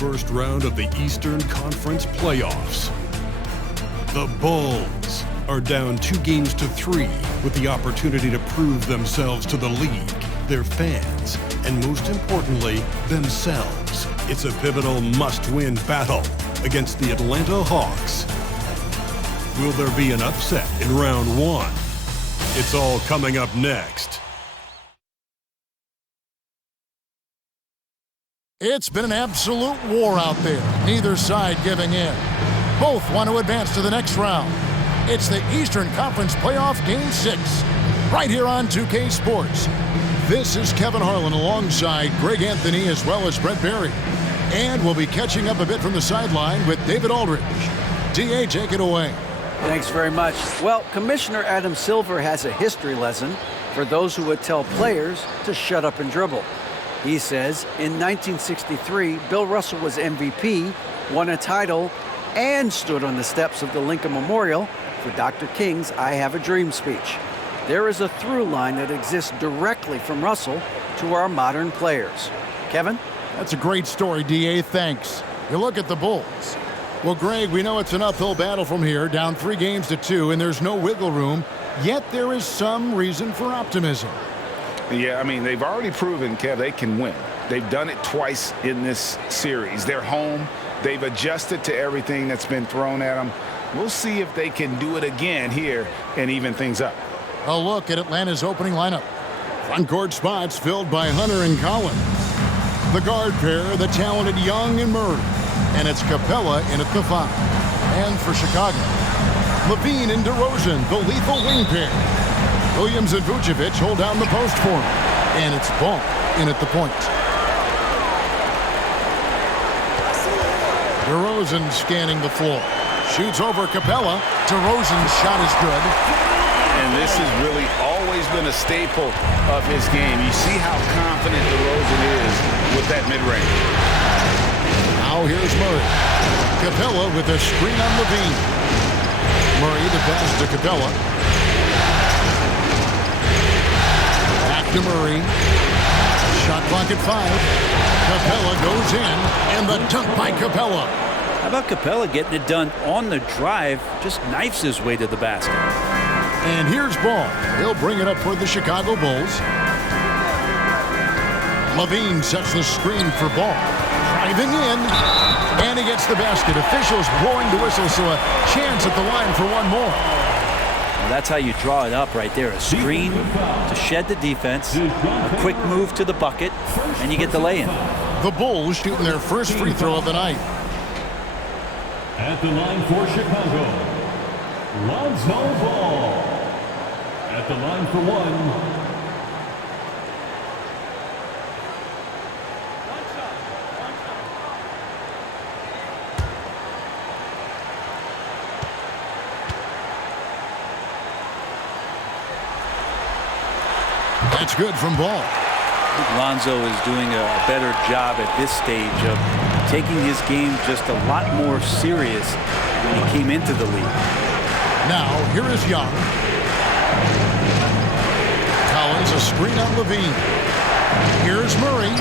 first round of the Eastern Conference playoffs. The Bulls are down 2-3 with the opportunity to prove themselves to the league, their fans, and most importantly, themselves. It's a pivotal must-win battle against the Atlanta Hawks. Will there be an upset in round one? It's all coming up next. It's been an absolute war out there, neither side giving in. Both want to advance to the next round. It's the Eastern Conference Playoff Game 6, right here on 2K Sports. This is Kevin Harlan alongside Greg Anthony as well as Brett Berry. And we'll be catching up a bit from the sideline with David Aldridge. DA, take it away. Thanks very much. Well, Commissioner Adam Silver has a history lesson for those who would tell players to shut up and dribble. He says in 1963, Bill Russell was MVP, won a title, and stood on the steps of the Lincoln Memorial for Dr. King's I Have a Dream speech. There is a through line that exists directly from Russell to our modern players. Kevin? That's a great story, DA. Thanks. You look at the Bulls. Well, Greg, we know it's an uphill battle from here, down 3-2, and there's no wiggle room, yet there is some reason for optimism. Yeah, I mean, they've already proven, Kev, they can win. They've done it twice in this series. They're home. They've adjusted to everything that's been thrown at them. We'll see if they can do it again here and even things up. A look at Atlanta's opening lineup. Front court spots filled by Hunter and Collins. The guard pair, the talented Young and Murray. And it's Capella in at the 5. And for Chicago, Levine and DeRozan, the lethal wing pair. Williams and Vucevic hold down the post for him. And it's Ball in at the point. DeRozan scanning the floor. Shoots over Capella. DeRozan's shot is good. And this has really always been a staple of his game. You see how confident DeRozan is with that mid-range. Now here's Murray. Capella with a screen on Levine. Murray the pass to Capella. Back to Murray. Shot clock at 5. Capella goes in, and the dunk by Capella. How about Capella getting it done on the drive, just knifes his way to the basket. And here's Ball. He'll bring it up for the Chicago Bulls. Levine sets the screen for Ball. Driving in, and he gets the basket. Officials blowing the whistle, so a chance at the line for one more. Well, that's how you draw it up right there. A screen to shed the defense, a quick move to the bucket, and you get the lay-in. The Bulls shooting their first free throw of the night. At the line for Chicago, Lonzo Ball. At the line for one. That's good from Ball. I think Lonzo is doing a better job at this stage of taking his game just a lot more serious when he came into the league. Now, here is Young. Collins, a screen on Levine. Here's Murray,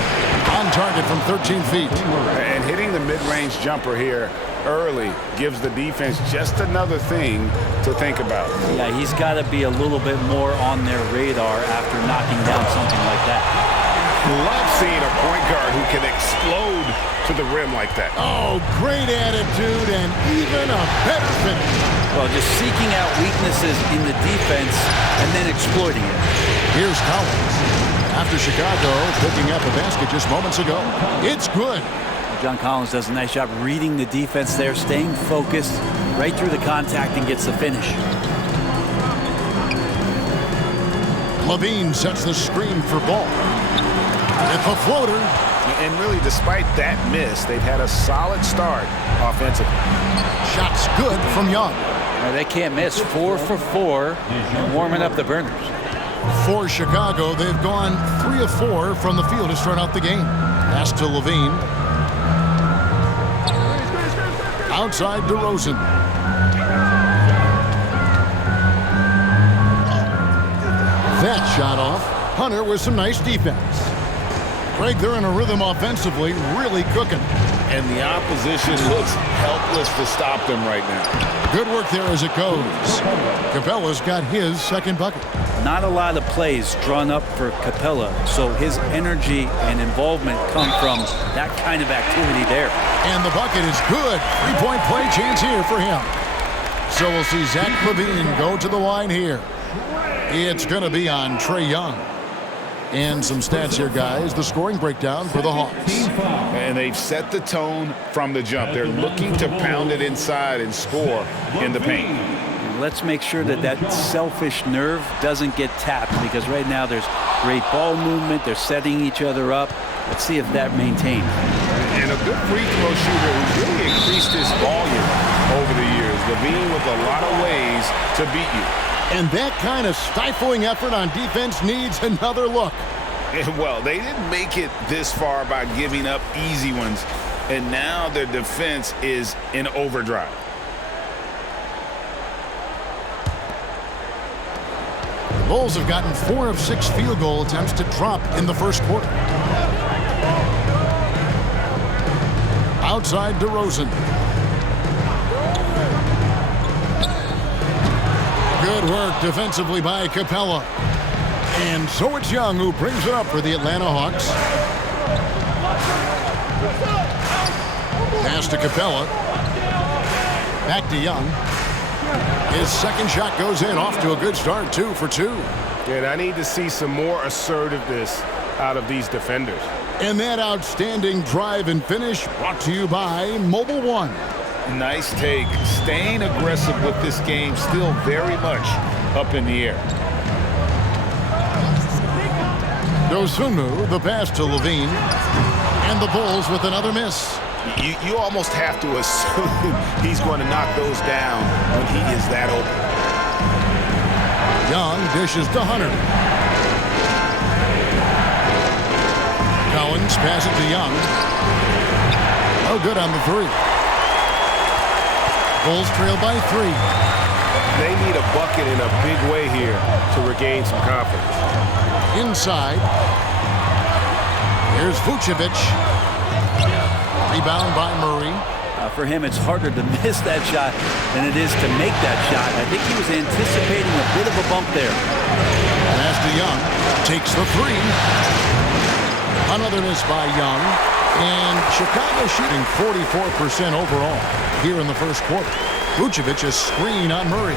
on target from 13 feet. And hitting the mid-range jumper here early gives the defense just another thing to think about. Yeah, he's got to be a little bit more on their radar after knocking down something like that. Love seeing a point guard who can explode to the rim like that. Oh, great attitude and even a better finish. Well, just seeking out weaknesses in the defense and then exploiting it. Here's Collins. After Chicago picking up a basket just moments ago. It's good. John Collins does a nice job reading the defense there, staying focused right through the contact and gets the finish. Levine sets the screen for Ball. It's a floater. And really, despite that miss, they've had a solid start offensively. Shots good from Young. Well, they can't miss. 4 for 4 and warming up the burners. For Chicago, they've gone 3 of 4 from the field to start out the game. Pass to Levine. Outside DeRozan. That shot off. Hunter with some nice defense. Greg, they're in a rhythm offensively, really cooking. and the opposition looks helpless to stop them right now. Good work there as it goes. Capella's got his second bucket. Not a lot of plays drawn up for Capella, so his energy and involvement come from that kind of activity there. And the bucket is good. Three-point play chance here for him. So we'll see Zach LaVine go to the line here. It's going to be on Trae Young. And some stats here, guys. The scoring breakdown for the Hawks. And they've set the tone from the jump. They're looking to pound it inside and score in the paint. Let's make sure that that selfish nerve doesn't get tapped, because right now there's great ball movement. They're setting each other up. Let's see if that maintains. And a good free throw shooter who's really increased his volume over the years. LaVine with a lot of ways to beat you. And that kind of stifling effort on defense needs another look. Well, they didn't make it this far by giving up easy ones, and now their defense is in overdrive. Bulls have gotten 4 of 6 field goal attempts to drop in the first quarter. Outside DeRozan. Good work defensively by Capella. And so it's Young who brings it up for the Atlanta Hawks. Pass to Capella. Back to Young. His second shot goes in, off to a good start, 2 for 2. And I need to see some more assertiveness out of these defenders. And that outstanding drive and finish brought to you by Mobile One. Nice take. Staying aggressive with this game, still very much up in the air. Dosunmu, the pass to LaVine. And the Bulls with another miss. You almost have to assume he's going to knock those down when he is that open. Young dishes to Hunter. Collins passes it to Young. Oh, good on the 3. Bulls trail by 3. They need a bucket in a big way here to regain some confidence. Inside. Here's Vucevic. Rebound by Murray. For him, it's harder to miss that shot than it is to make that shot. I think he was anticipating a bit of a bump there. Pass to Young. Takes the 3. Another miss by Young. And Chicago shooting 44% overall here in the first quarter. Vucevic a screen on Murray.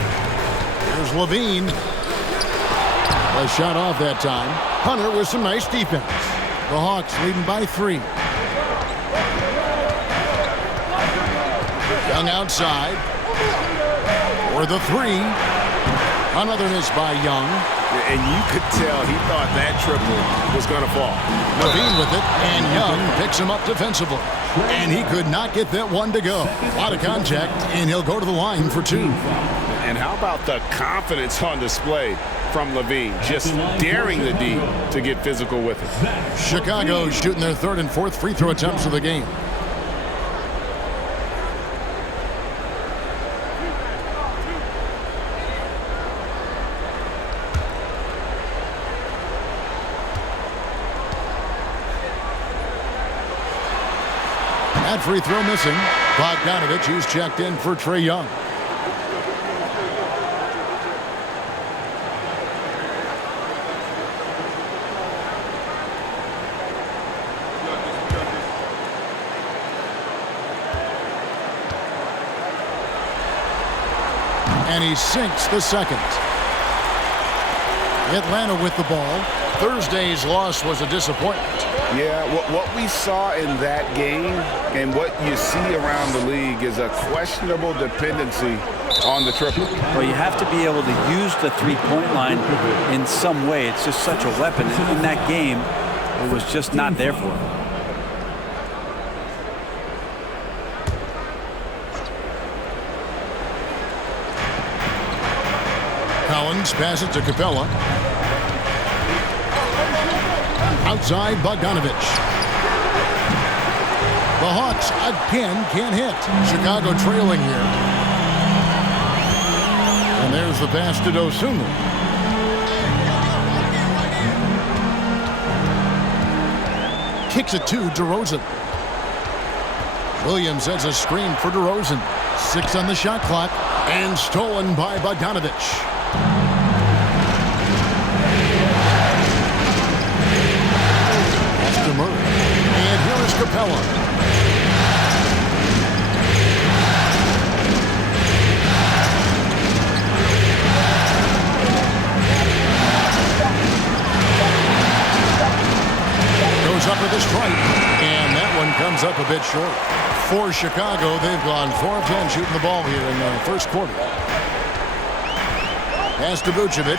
Here's LaVine. A shot off that time. Hunter with some nice defense. The Hawks leading by 3. Young outside. For the 3. Another miss by Young. And you could tell he thought that triple was going to fall. LaVine with it, and Young picks him up defensively. And he could not get that one to go. A lot of contact, and he'll go to the line for 2. And how about the confidence on display from LaVine, just daring the D to get physical with it. Chicago shooting their 3rd and 4th free throw attempts of the game. That free throw missing. Bogdanovich, who's checked in for Trae Young. And he sinks the second. Atlanta with the ball. Thursday's loss was a disappointment. Yeah, what we saw in that game and what you see around the league is a questionable dependency on the triple. Well, you have to be able to use the three-point line in some way. It's just such a weapon. And in that game, it was just not there for him. Collins passes to Capella. Outside Bogdanovich. The Hawks again can't hit. Chicago trailing here. And there's the pass to Dosunmu. Kicks it to DeRozan. Williams sets a screen for DeRozan. 6 on the shot clock. And stolen by Bogdanovich. That's to Murray. And here is Capella. Goes up with a strike. And that one comes up a bit short. For Chicago, they've gone 4 of 10 shooting the ball here in the first quarter. Pass to Vucevic.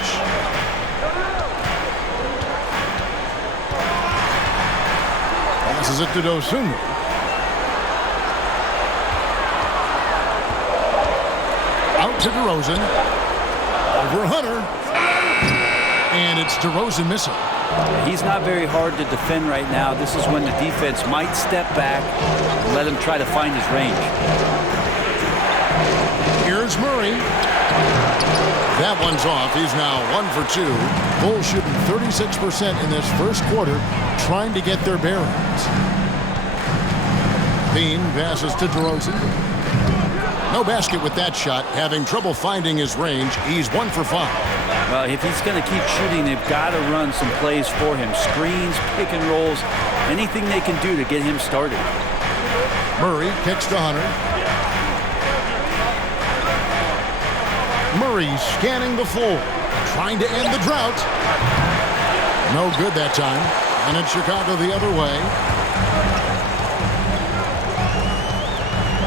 Passes it to Dosunmu. Out to DeRozan. Over Hunter. And it's DeRozan missing. He's not very hard to defend right now. This is when the defense might step back and let him try to find his range. Here's Murray. That one's off. He's now 1 for 2. Bulls shooting 36% in this first quarter, trying to get their bearings. Bean passes to DeRozan. No basket with that shot. Having trouble finding his range. He's 1 for 5. Well, if he's going to keep shooting, they've got to run some plays for him. Screens, pick and rolls, anything they can do to get him started. Murray kicks to Hunter. Murray scanning the floor, trying to end the drought. No good that time. And it's Chicago the other way.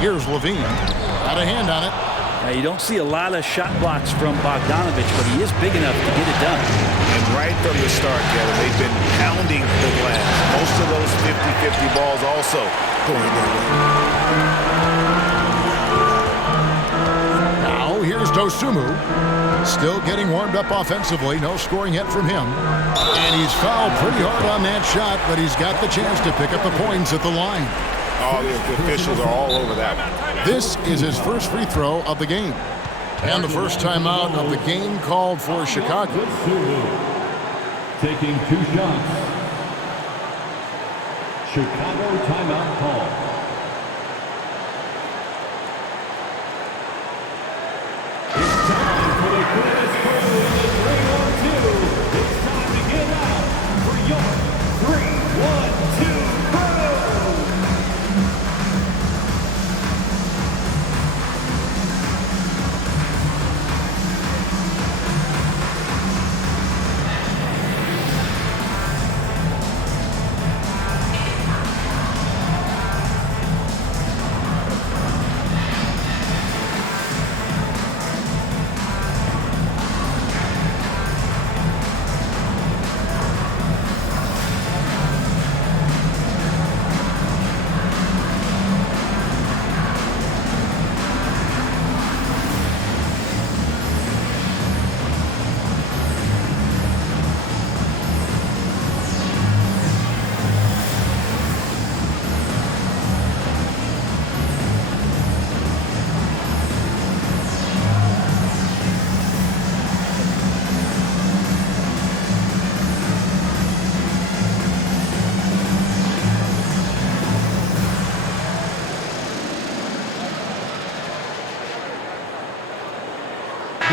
Here's Levine. Got a hand on it. Now, you don't see a lot of shot blocks from Bogdanovich, but he is big enough to get it done. And right from the start, Kevin, they've been pounding the glass. Most of those 50-50 balls also going their way. Now here's Dosunmu. Still getting warmed up offensively. No scoring yet from him. And he's fouled pretty hard on that shot, but he's got the chance to pick up the points at the line. Oh, the officials are all over that one. This is his first free throw of the game. And the first timeout of the game called for Chicago. Taking 2 shots. Chicago timeout call. It's time for the greatest player in the 3-1-2. It's time to get out for your 3-1-2.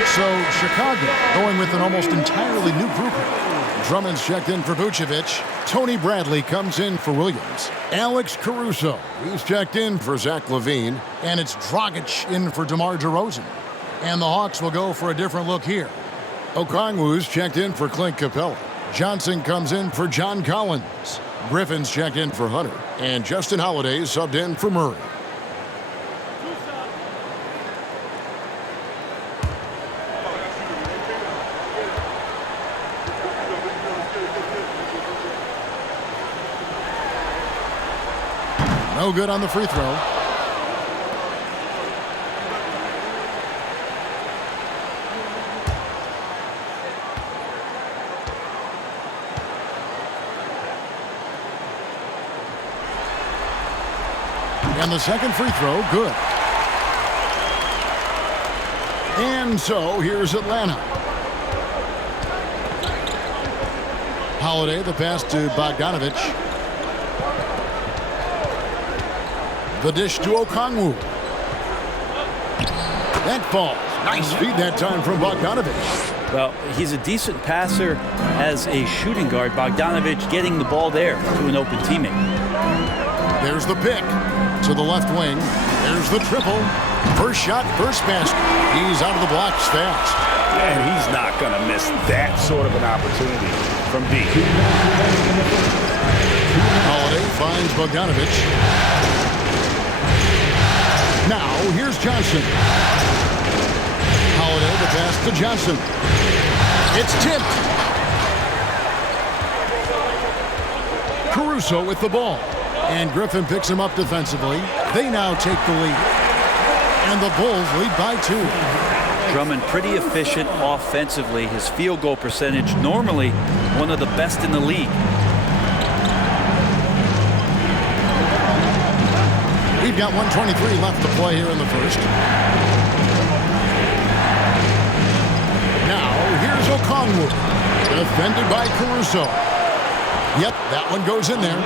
So Chicago going with an almost entirely new group. Drummond's checked in for Vucevic. Tony Bradley comes in for Williams. Alex Caruso, he's checked in for Zach LaVine. And it's Dragic in for DeMar DeRozan. And the Hawks will go for a different look here. Okongwu's checked in for Clint Capella. Johnson comes in for John Collins. Griffin's checked in for Hunter. And Justin Holiday subbed in for Murray. No good on the free throw. And the second free throw, good. And so here's Atlanta. Holiday, the pass to Bogdanovich. The dish to Okongwu. That falls. Nice feed that time from Bogdanovich. Well, he's a decent passer as a shooting guard. Bogdanovich getting the ball there to an open teammate. There's the pick to the left wing. There's the triple. First shot, first basket. He's out of the blocks fast. And he's not going to miss that sort of an opportunity from deep. Holiday finds Bogdanovich. Now, here's Johnson. Holiday, the pass to Johnson. It's tipped. Caruso with the ball. And Griffin picks him up defensively. They now take the lead. And the Bulls lead by 2. Drummond pretty efficient offensively. His field goal percentage normally one of the best in the league. We've got 1:23 left to play here in the first. Now, here's Okongwu. Defended by Caruso. Yep, that one goes in there.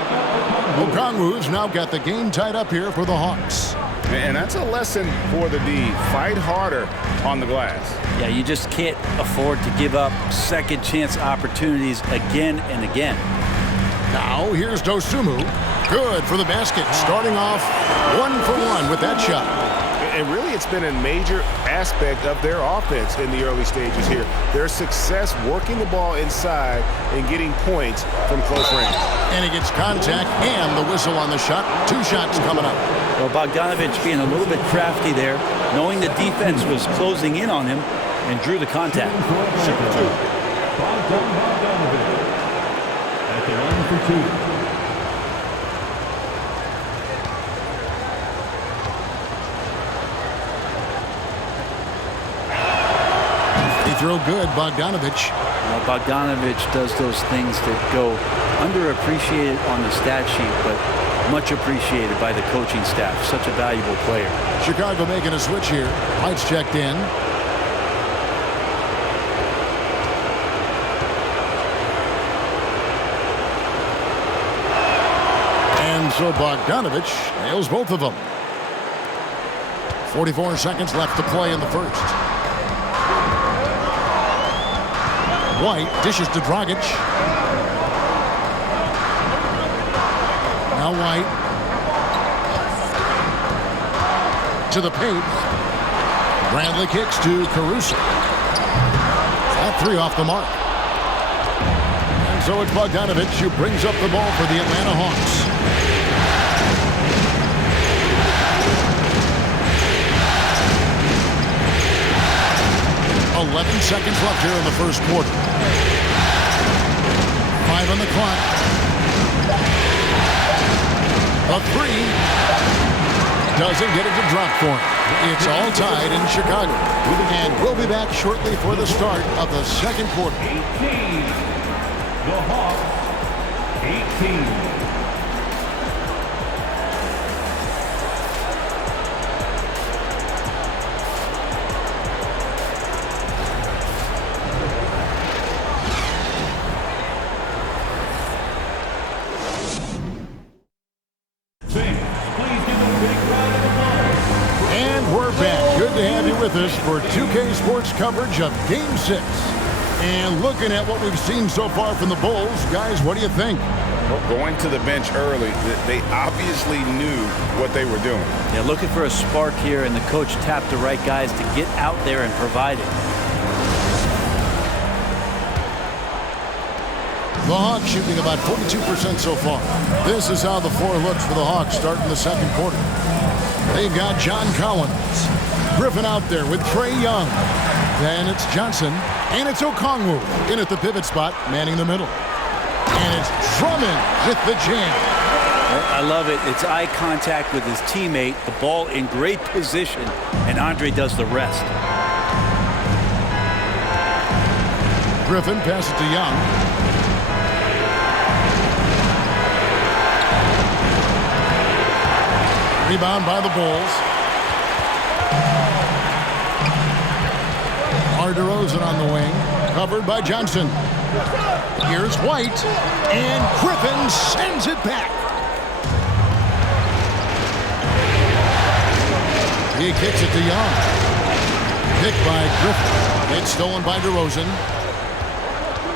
Okongwu's now got the game tied up here for the Hawks. And that's a lesson for the D. Fight harder on the glass. Yeah, you just can't afford to give up second chance opportunities again and again. Now, here's Dosunmu. Good for the basket. Starting off 1 for 1 with that shot. And really, it's been a major aspect of their offense in the early stages here. Their success working the ball inside and getting points from close range. And he gets contact and the whistle on the shot. 2 shots coming up. Well, Bogdanovich being a little bit crafty there, knowing the defense was closing in on him, and drew the contact. Bogdanovich at the line for 2. Throw good, Bogdanovich. Well, Bogdanovich does those things that go underappreciated on the stat sheet, but much appreciated by the coaching staff. Such a valuable player. Chicago making a switch here. Lights checked in. And so Bogdanovich nails both of them. 44 seconds left to play in the first. White dishes to Dragic. Now White. To the paint. Bradley kicks to Caruso. That 3 off the mark. And so it's Bogdanovich who brings up the ball for the Atlanta Hawks. 11 seconds left here in the first quarter. 5 on the clock. A 3. Doesn't get it to drop for him. It's all tied in Chicago. And we'll be back shortly for the start of the second quarter. 18. The Hawks, 18. With us for 2K Sports coverage of Game 6. And looking at what we've seen so far from the Bulls, guys, what do you think? Well, going to the bench early, they obviously knew what they were doing. Yeah, looking for a spark here, and the coach tapped the right guys to get out there and provide it. The Hawks shooting about 42% so far. This is how the floor looks for the Hawks starting the second quarter. They've got John Collins. Griffin out there with Trae Young. Then it's Johnson. And it's Okongwu in at the pivot spot, manning the middle. And it's Drummond with the jam. I love it. It's eye contact with his teammate. The ball in great position. And Andre does the rest. Griffin passes to Young. Rebound by the Bulls. DeRozan on the wing, covered by Johnson. Here's White, and Griffin sends it back. He kicks it to Young. Picked by Griffin. It's stolen by DeRozan.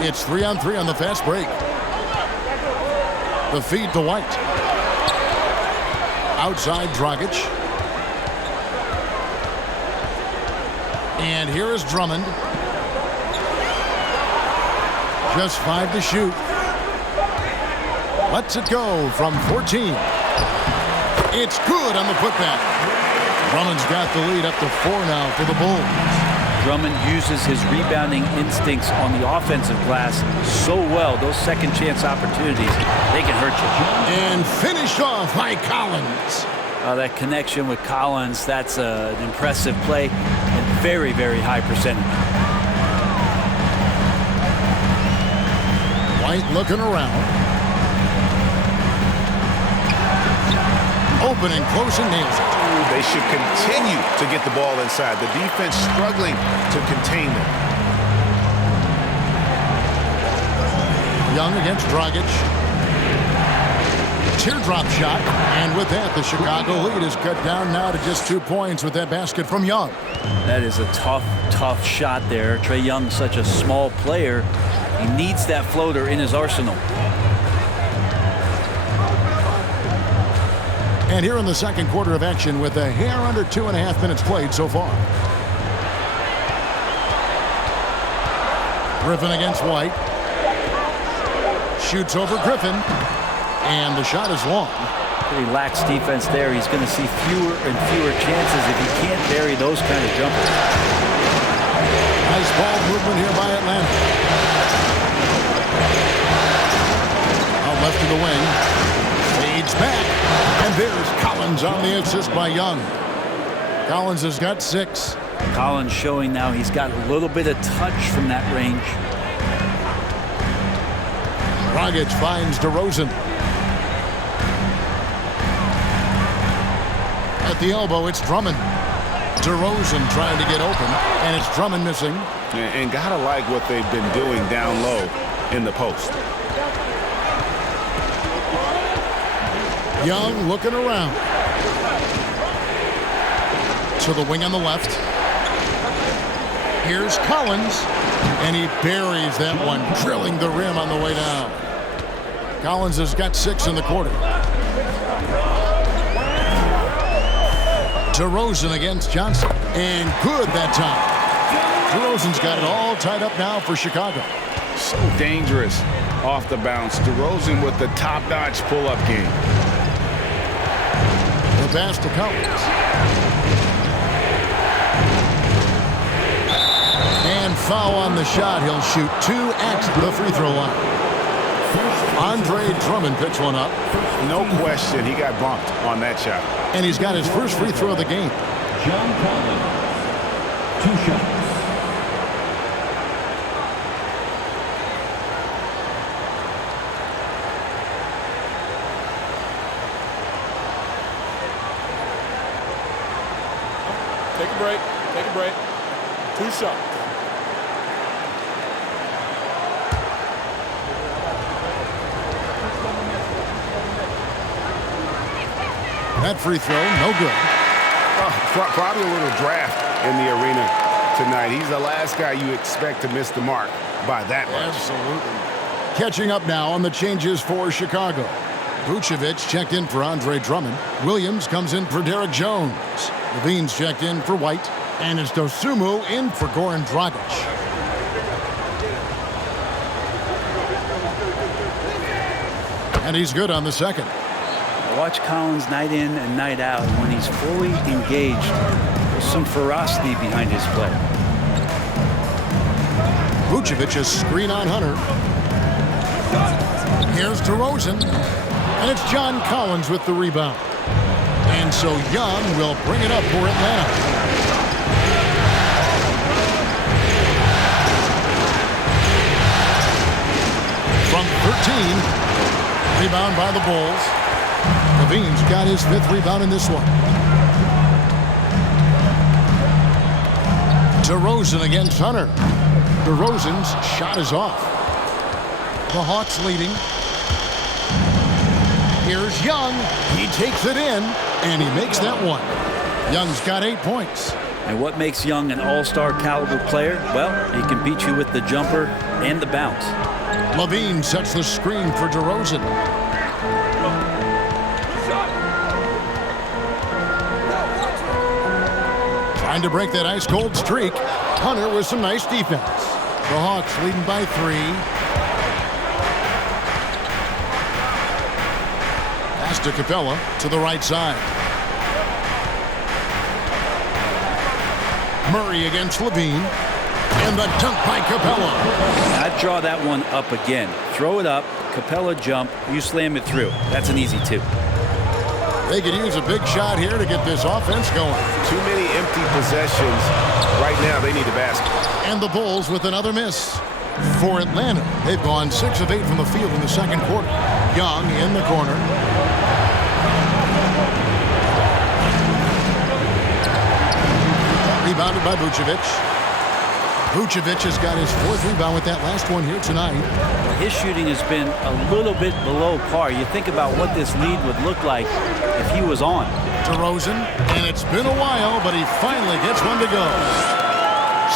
It's 3-on-3 on the fast break. The feed to White. Outside Dragic. And here is Drummond. Just 5 to shoot. Lets it go from 14. It's good on the putback. Drummond's got the lead up to 4 now for the Bulls. Drummond uses his rebounding instincts on the offensive glass so well. Those second chance opportunities, they can hurt you. And finished off by Collins. That connection with Collins, that's an impressive play and very, very high percentage. White looking around. Open and close and nails it. They should continue to get the ball inside. The defense struggling to contain them. Young against Dragic. Teardrop shot. And with that, the Chicago lead is cut down now to just 2 points with that basket from Young. That is a tough, tough shot there. Trae Young's such a small player. He needs that floater in his arsenal. And here in the second quarter of action with a hair under 2.5 minutes played so far. Griffin against White. Shoots over Griffin. And the shot is long. Pretty lax defense there. He's going to see fewer and fewer chances if he can't bury those kind of jumpers. Nice ball movement here by Atlanta. Out left to the wing. Fades back. And there's Collins on the assist by Young. Collins has got 6. Collins showing now he's got a little bit of touch from that range. Dragic finds DeRozan. At the elbow, it's Drummond. DeRozan trying to get open, and it's Drummond missing. And gotta like what they've been doing down low in the post. Young looking around. To the wing on the left. Here's Collins. And he buries that one, drilling the rim on the way down. Collins has got 6 in the quarter. DeRozan against Johnson. And good that time. DeRozan's got it all tied up now for Chicago. So dangerous off the bounce. DeRozan with the top-notch pull-up game. The pass to Collins. And foul on the shot. He'll shoot 2 at the free throw line. Andre Drummond picks one up. No question, he got bumped on that shot. And he's got his first free throw of the game. John Collins, 2 shots. Take a break. Take a break. 2 shots. That free throw, no good. Probably a little draft in the arena tonight. He's the last guy you expect to miss the mark by that much. Absolutely. Catching up now on the changes for Chicago. Vucevic checked in for Andre Drummond. Williams comes in for Derek Jones. Levine's checked in for White. And it's Dosunmu in for Goran Dragic. And he's good on the second. Watch Collins night in and night out. When he's fully engaged, there's some ferocity behind his play. Vucevic is screen on Hunter. Here's DeRozan. And it's John Collins with the rebound. And so Young will bring it up for Atlanta. From 13, rebound by the Bulls. Levine's got his 5th rebound in this one. DeRozan against Hunter. DeRozan's shot is off. The Hawks leading. Here's Young. He takes it in, and he makes that one. Young's got 8 points. And what makes Young an all-star caliber player? Well, he can beat you with the jumper and the bounce. Levine sets the screen for DeRozan. Trying to break that ice-cold streak. Hunter with some nice defense. The Hawks leading by 3. Pass to Capella to the right side. Murray against Levine. And the dunk by Capella. I'd draw that one up again. Throw it up, Capella jump, you slam it through. That's an easy 2. They could use a big shot here to get this offense going. Too many empty possessions. Right now, they need a basket. And the Bulls with another miss. For Atlanta, they've gone 6 of 8 from the field in the second quarter. Young in the corner. Rebounded by Vucevic. Vucevic has got his 4th rebound with that last one here tonight. Well, his shooting has been a little bit below par. You think about what this lead would look like if he was on. DeRozan, and it's been a while, but he finally gets one to go.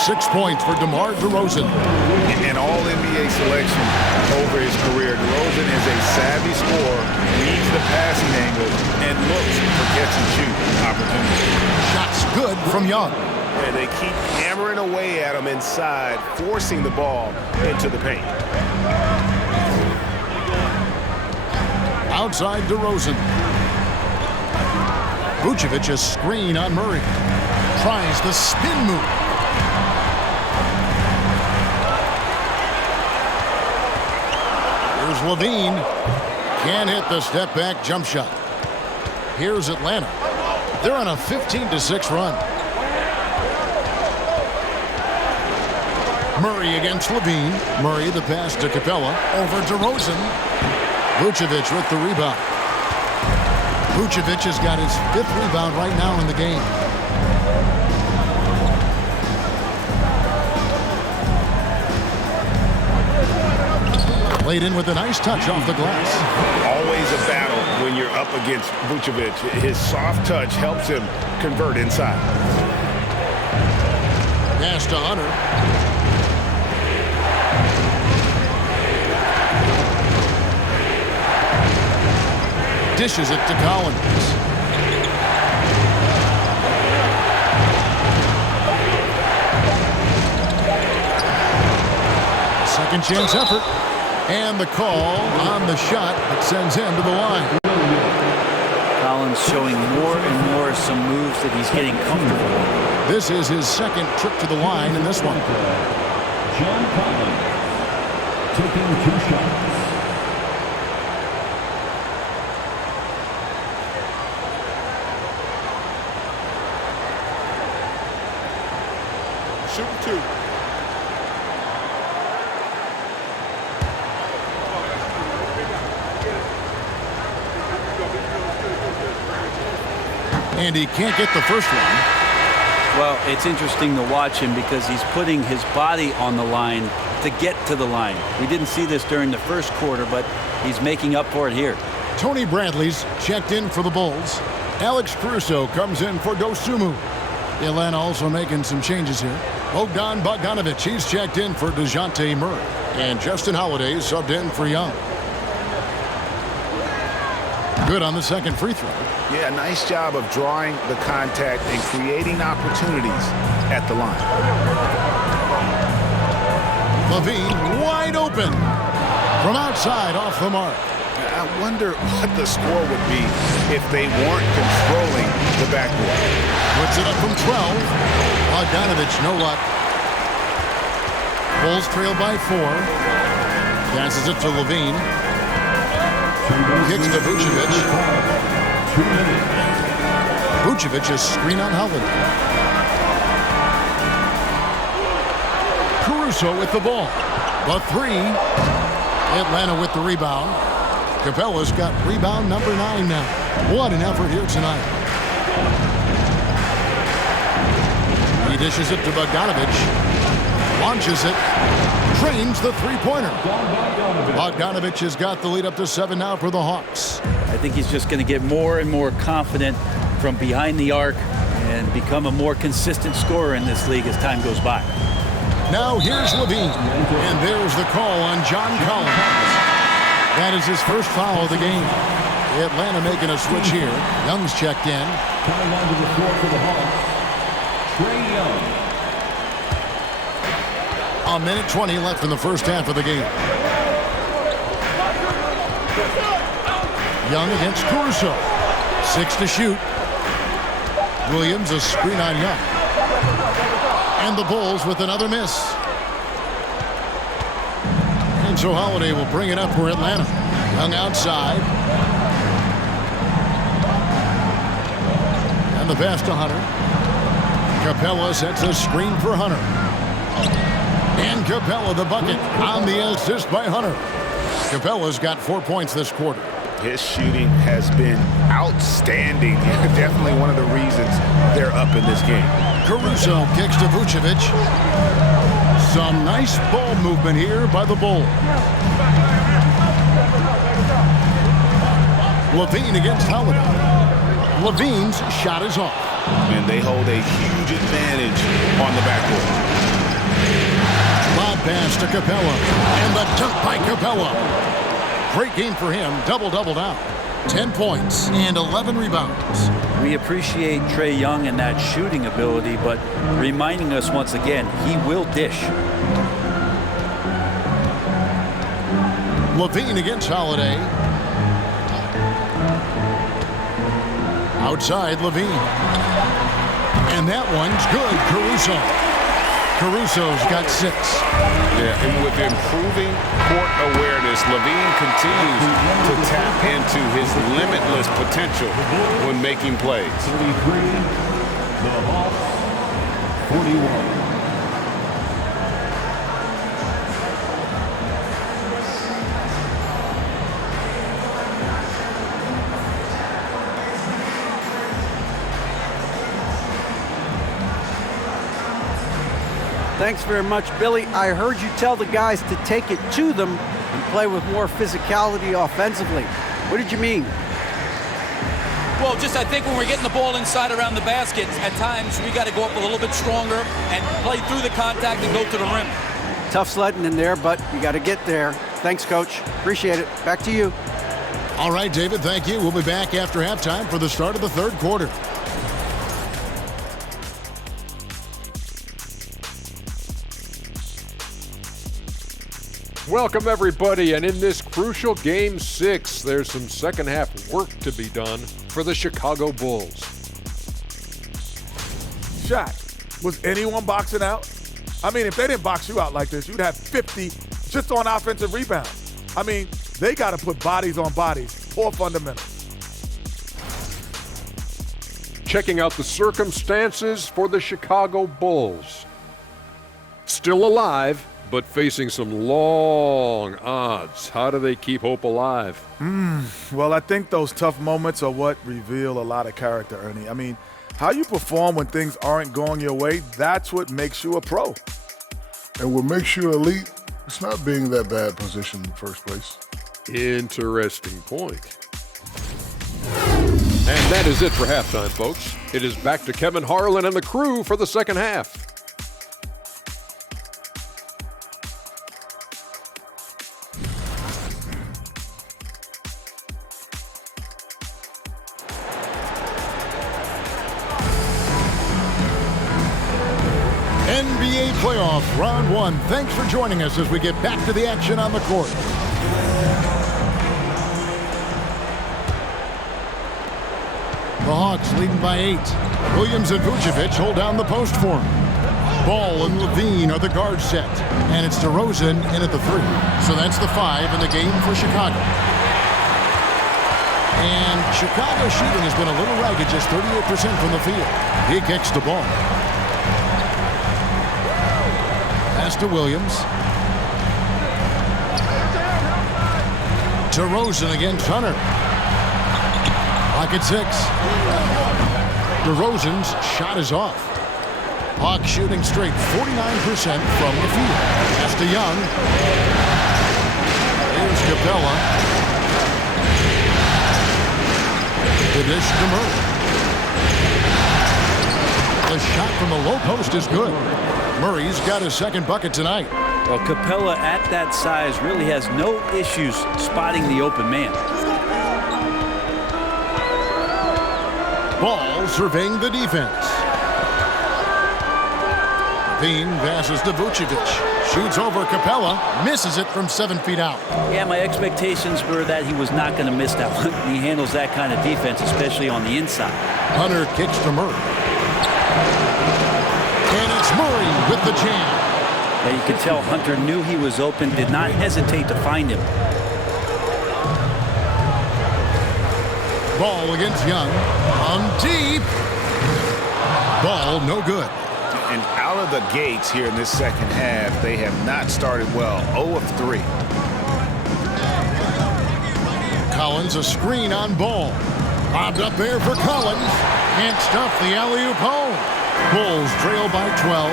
6 points for DeMar DeRozan. An all-NBA selection over his career. DeRozan is a savvy scorer, reads the passing angle, and looks for catch-and-shoot opportunities. Shots good from Young. And they keep hammering away at him inside, forcing the ball into the paint. Outside DeRozan. Vucevic a screen on Murray. Tries the spin move. Here's Levine. Can't hit the step-back jump shot. Here's Atlanta. They're on a 15-6 run. Murray against Levine. Murray the pass to Capella. Over DeRozan. Vucevic with the rebound. Vucevic has got his 5th rebound right now in the game. Played in with a nice touch off the glass. Always a battle when you're up against Vucevic. His soft touch helps him convert inside. Pass to Hunter. Dishes it to Collins. Second chance effort. And the call on the shot that sends him to the line. Collins showing more and more some moves that he's getting comfortable with. This is his 2nd trip to the line in this one. John Collins taking 2 shots. Shooting 2. And he can't get the first one. Well, it's interesting to watch him because he's putting his body on the line to get to the line. We didn't see this during the first quarter, but he's making up for it here. Tony Bradley's checked in for the Bulls. Alex Caruso comes in for Dosunmu. Atlanta also making some changes here. Bogdan Bogdanovic, he's checked in for DeJounte Murray. And Justin Holiday subbed in for Young. Good on the second free throw. Yeah, nice job of drawing the contact and creating opportunities at the line. Levine wide open from outside off the mark. I wonder what the score would be if they weren't controlling the backcourt. Puts it up from 12. Bogdanovic, no luck. Bulls trail by 4. Passes it to Levine. Kicks to Vucevic. 2 minutes. Vucevic is screen on Holiday. Caruso with the ball. The 3. Atlanta with the rebound. Capella's got rebound number 9 now. What an effort here tonight. He dishes it to Bogdanovic. Launches it. Trains the three-pointer. Bogdanovic has got the lead up to 7 now for the Hawks. I think he's just going to get more and more confident from behind the arc. and become a more consistent scorer in this league as time goes by. Now here's Levine, and there's the call on John Collins. That is his first foul of the game. Atlanta making a switch here. Young's checked in. Coming onto the floor for the Hawks, Trae Young. A minute 20 left in the first half of the game. Young against Caruso. 6 to shoot. Williams a screen on Young. And the Bulls with another miss. And so Holiday will bring it up for Atlanta. Young outside. And the pass to Hunter. Capella sets a screen for Hunter. And Capella the bucket on the assist by Hunter. Capella's got 4 points this quarter. His shooting has been outstanding. Definitely one of the reasons they're up in this game. Caruso kicks to Vucevic. Some nice ball movement here by the Bulls. Levine against Holiday. Levine's shot is off. And they hold a huge advantage on the backcourt. Lob pass to Capella. And the dunk by Capella. Great game for him. Double-double now. 10 points and 11 rebounds. We appreciate Trae Young and that shooting ability, but reminding us once again, he will dish. Levine against Holiday. Outside Levine. And that one's good. Caruso's got 6. Yeah, and with improving court awareness, Levine continues to tap into his limitless potential when making plays. 33, the Hawks, 41. Thanks very much, Billy. I heard you tell the guys to take it to them and play with more physicality offensively. What did you mean? Well, just I think when we're getting the ball inside around the basket, at times we got to go up a little bit stronger and play through the contact and go to the rim. Tough sledding in there, but you got to get there. Thanks, Coach. Appreciate it. Back to you. All right, David, thank you. We'll be back after halftime for the start of the third quarter. Welcome, everybody, and in this crucial Game 6, there's some second-half work to be done for the Chicago Bulls. Shaq, was anyone boxing out? I mean, if they didn't box you out like this, you'd have 50 just on offensive rebounds. I mean, they got to put bodies on bodies. Poor fundamentals. Checking out the circumstances for the Chicago Bulls. Still alive, but facing some long odds. How do they keep hope alive? Well, I think those tough moments are what reveal a lot of character, Ernie. I mean, how you perform when things aren't going your way, that's what makes you a pro. And what makes you elite, it's not being that bad position in the first place. Interesting point. And that is it for halftime, folks. It is back to Kevin Harlan and the crew for the second half. NBA playoff round 1. Thanks for joining us as we get back to the action on the court. The Hawks leading by 8. Williams and Vucevic hold down the post for him. Ball and Levine are the guard set. And it's DeRozan in at the 3. So that's the 5 in the game for Chicago. And Chicago's shooting has been a little ragged, just 38% from the field. He kicks the ball. Pass to Williams. DeRozan against Hunter. Pocket 6. DeRozan's shot is off. Hawks shooting straight 49% from the field. Pass to Young. Here's Capella. The dish to Murray. The shot from the low post is good. Murray's got his second bucket tonight. Well, Capella at that size really has no issues spotting the open man. Ball surveying the defense. Bean passes to Vucevic. Shoots over Capella. Misses it from 7 feet out. Yeah, my expectations were that he was not going to miss that one. He handles that kind of defense, especially on the inside. Hunter kicks to Murray. And it's Murray with the jam. Yeah, you could tell Hunter knew he was open, did not hesitate to find him. Ball against Young. On deep. Ball no good. And out of the gates here in this second half, they have not started well. 0 of 3. Collins a screen on Ball. Bobbed up there for Collins. Can't stuff the alley-oop home. Bulls trail by 12.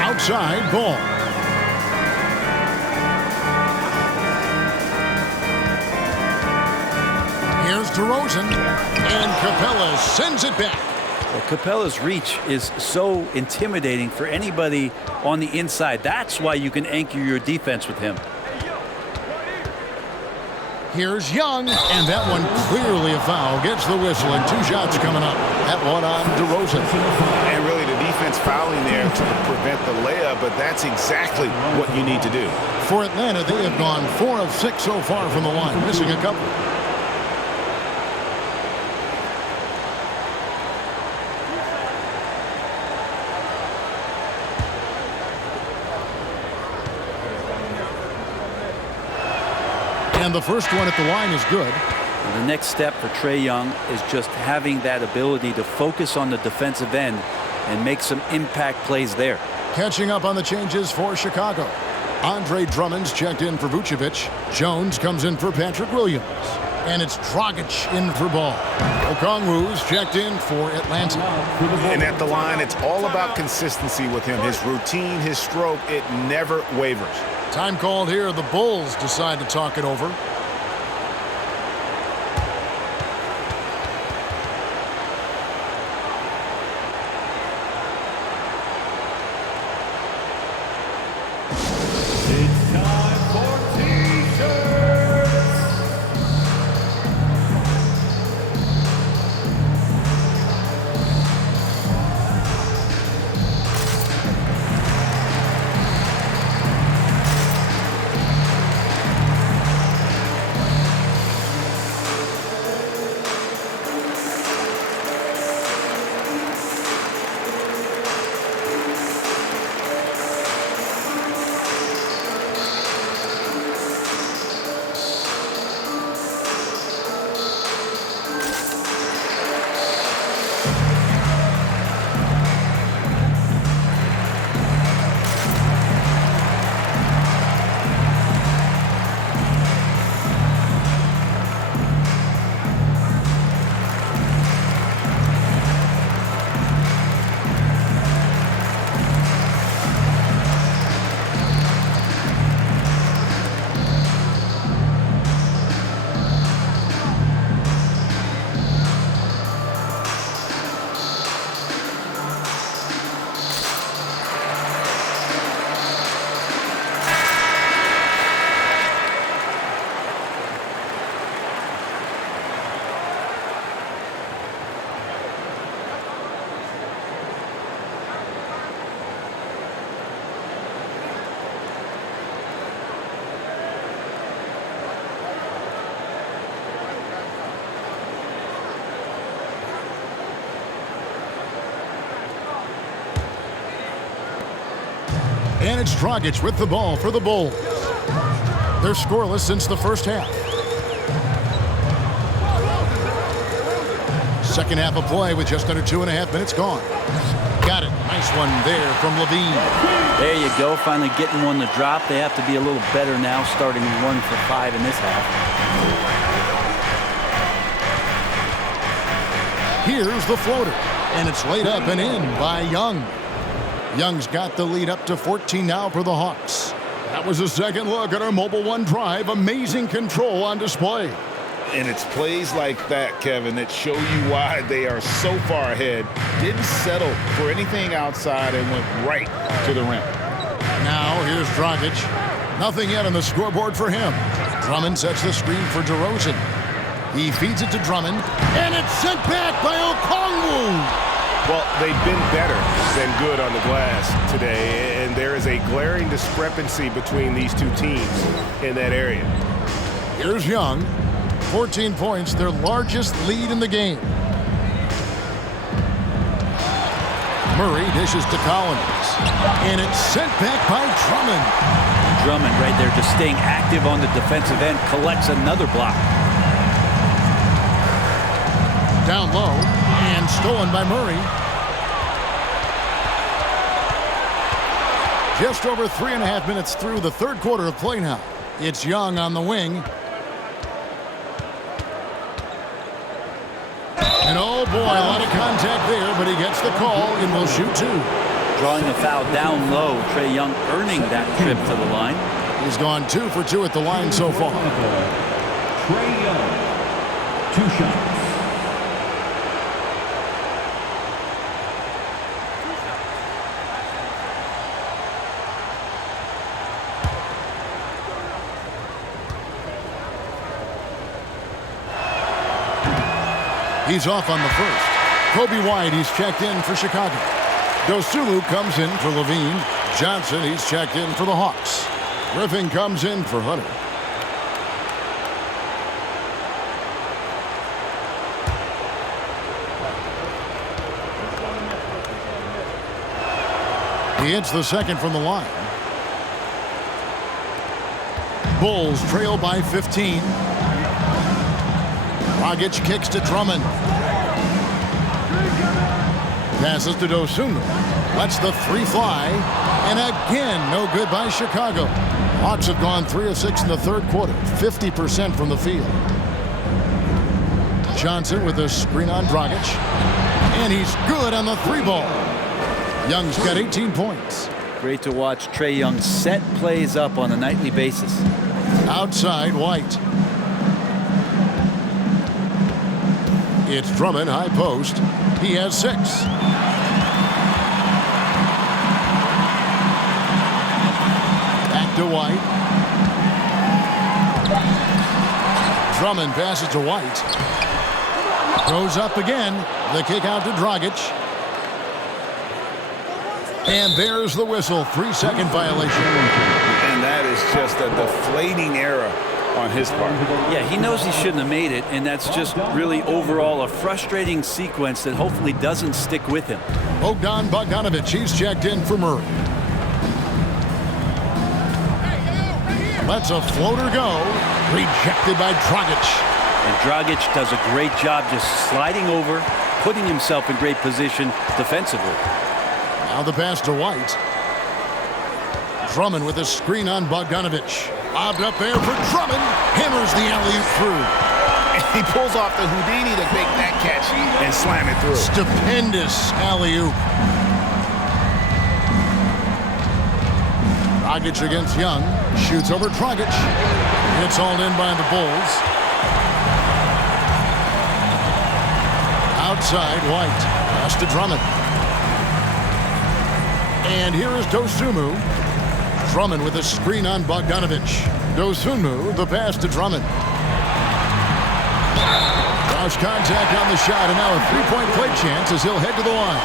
Outside Ball. Here's DeRozan, and Capella sends it back. Well, Capella's reach is so intimidating for anybody on the inside. That's why you can anchor your defense with him. Here's Young, and that one clearly a foul. Gets the whistle, and 2 shots coming up. That one on DeRozan. And really the defense fouling there to prevent the layup, but that's exactly what you need to do. For Atlanta, they have gone 4 of 6 so far from the line, missing a couple. And the first one at the line is good. And the next step for Trae Young is just having that ability to focus on the defensive end and make some impact plays there. Catching up on the changes for Chicago. Andre Drummond's checked in for Vucevic. Jones comes in for Patrick Williams. And it's Dragic in for Ball. Okongwu's checked in for Atlanta. And at the line, it's all about consistency with him. His routine, his stroke, it never wavers. Time called here. The Bulls decide to talk it over. It's time for T-shirts. And it's Dragic with the ball for the Bulls. They're scoreless since the first half. Second half of play with just under 2.5 minutes gone. Got it. Nice one there from Levine. There you go. Finally getting one to drop. They have to be a little better now, starting 1 for 5 in this half. Here's the floater. And it's laid up and in by Young. Young's got the lead up to 14 now for the Hawks. That was a second look at our Mobile One drive. Amazing control on display. And it's plays like that, Kevin, that show you why they are so far ahead. Didn't settle for anything outside and went right to the rim. Now here's Dragic. Nothing yet on the scoreboard for him. Drummond sets the screen for DeRozan. He feeds it to Drummond, and it's sent back by Okongwu. Well, they've been better than good on the glass today, and there is a glaring discrepancy between these two teams in that area. Here's Young. 14 points, their largest lead in the game. Murray dishes to Collins, and it's sent back by Drummond. Drummond right there just staying active on the defensive end, collects another block. Down low, and stolen by Murray. Just over 3.5 minutes through the third quarter of play now. It's Young on the wing. And oh boy, a lot of contact there, but he gets the call and will shoot two. Drawing the foul down low, Trae Young earning that trip to the line. He's gone 2 for 2 at the line so far. Trae Young, 2 shots. He's off on the first. Kobe White, he's checked in for Chicago. Dosunmu comes in for Levine. Johnson, he's checked in for the Hawks. Griffin comes in for Hunter. He hits the second from the line. Bulls trail by 15. Dragic kicks to Drummond. Passes to Dosunmu. Lets the three fly. And again, no good by Chicago. Hawks have gone 3 of 6 in the third quarter. 50% from the field. Johnson with a screen on Dragic. And he's good on the three ball. Young's got 18 points. Great to watch Trae Young set plays up on a nightly basis. Outside, White. It's Drummond, high post. He has 6. Back to White. Drummond passes to White. Goes up again. The kick out to Dragic. And there's the whistle. 3-second violation. And that is just a deflating error on his part. Yeah, he knows he shouldn't have made it, and that's just really overall a frustrating sequence that hopefully doesn't stick with him. Bogdanovic, he's checked in for Murray. Lets a floater go. Rejected by Dragic. And Dragic does a great job just sliding over, putting himself in great position defensively. Now the pass to White. Drummond with a screen on Bogdanovic. Lobbed up there for Drummond. Hammers the alley-oop through. And he pulls off the Houdini to make that catch and slam it through. Stupendous alley-oop. Dragic against Young. Shoots over Dragic. It's hauled in by the Bulls. Outside, White. Pass to Drummond. And here is Dosunmu. Drummond with a screen on Bogdanovic. Dosunmu, the pass to Drummond. Cross contact on the shot, and now a three-point play chance as he'll head to the line.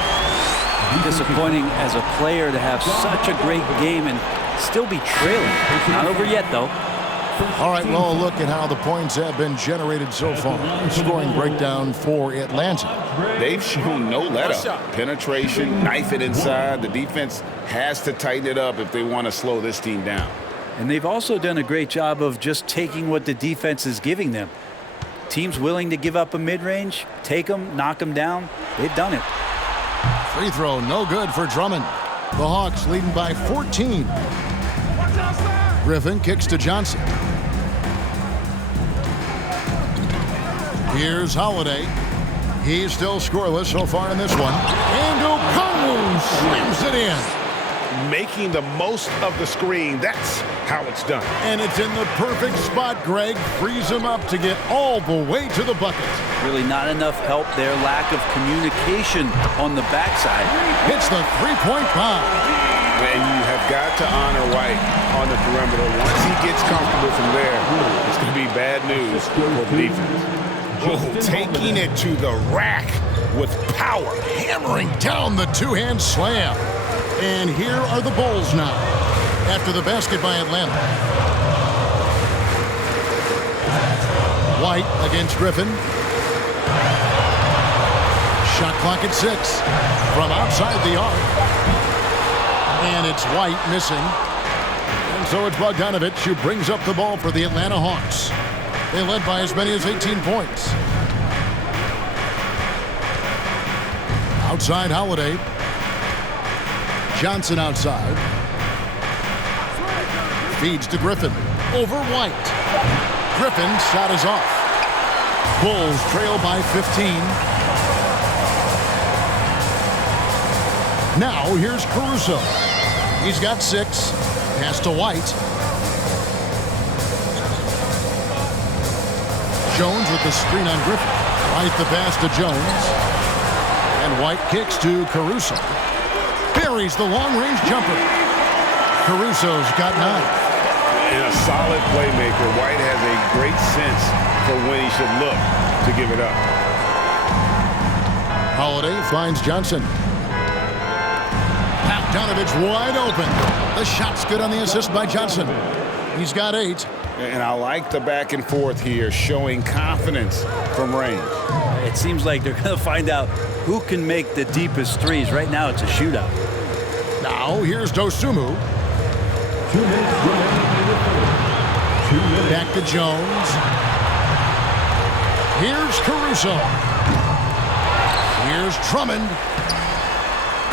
Disappointing as a player to have such a great game and still be trailing. Not over yet, though. All right, well, look at how the points have been generated so far. Scoring breakdown for Atlanta. They've shown no let-up. Penetration, knife it inside. The defense has to tighten it up if they want to slow this team down. And they've also done a great job of just taking what the defense is giving them. Teams willing to give up a mid-range, take them, knock them down. They've done it. Free throw, no good for Drummond. The Hawks leading by 14. Griffin kicks to Johnson. Here's Holiday. He's still scoreless so far in this one. And Okongwu slams it in. making the most of the screen. That's how it's done. And it's in the perfect spot, Greg. Frees him up to get all the way to the bucket. Really not enough help there. Lack of communication on the backside. Hits the three-point bomb. And you have got to honor White on the perimeter. Once he gets comfortable from there, it's going to be bad news for the defense. Oh, taking it to the rack with power. Hammering down the two-hand slam. And here are the Bulls now, after the basket by Atlanta. White against Griffin. Shot clock at 6 from outside the arc. And it's White missing. And so it's Bogdanovich who brings up the ball for the Atlanta Hawks. They led by as many as 18 points. Outside Holiday. Johnson outside. Feeds to Griffin. Over White. Griffin's shot is off. Bulls trail by 15. Now here's Caruso. He's got 6. Pass to White. Jones with the screen on Griffin. Right the pass to Jones. And White kicks to Caruso. Buries the long-range jumper. Caruso's got 9. And a solid playmaker. White has a great sense for when he should look to give it up. Holiday finds Johnson. Bogdanovich wide open. The shot's good on the assist by Johnson. He's got 8. And I like the back and forth here, showing confidence from range. It seems like they're going to find out who can make the deepest threes. Right now, it's a shootout. Now, here's Dosunmu. 2 minutes remaining in the third. Back to Jones. Here's Caruso. Here's Drummond.